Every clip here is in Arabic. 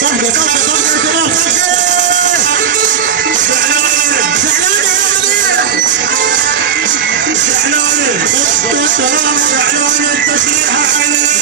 صحقة شباب زعلان التسريحة عليه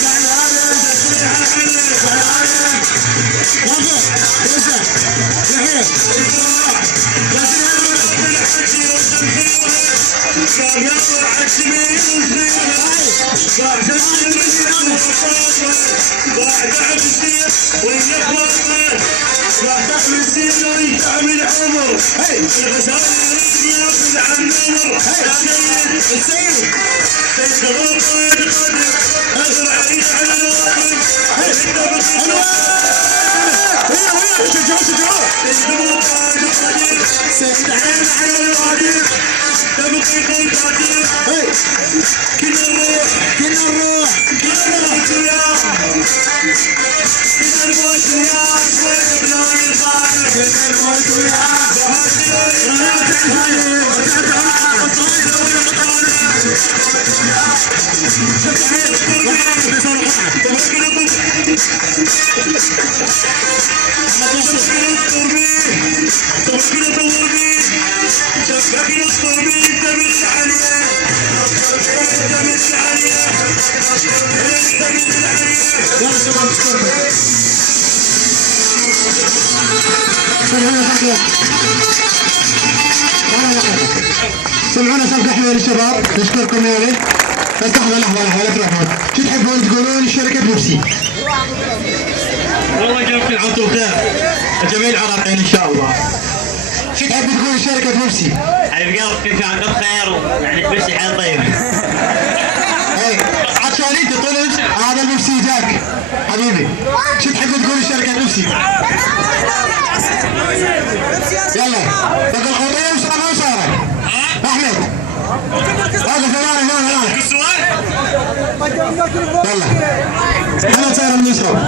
سمعونا صفقة حلوة للشباب، نشكركم يعني. بس لحظة لا تروحون، شو تحبون تقولون لشركة بيبسي؟ والله جابت العطو خير، جميع العراقيين ان شاء الله. شو تحب تقول لشركة بيبسي؟ حبيب قلبي كل عام بخير يعني بيبسي حيل طيب. اي عطشانين تطول هذا البيبسي جاك حبيبي. شو تحب تقول لشركة بيبسي؟ يلا بقى الخطوة وصارت احمد واقف هنا السؤال؟ يلا انا صار من يشرب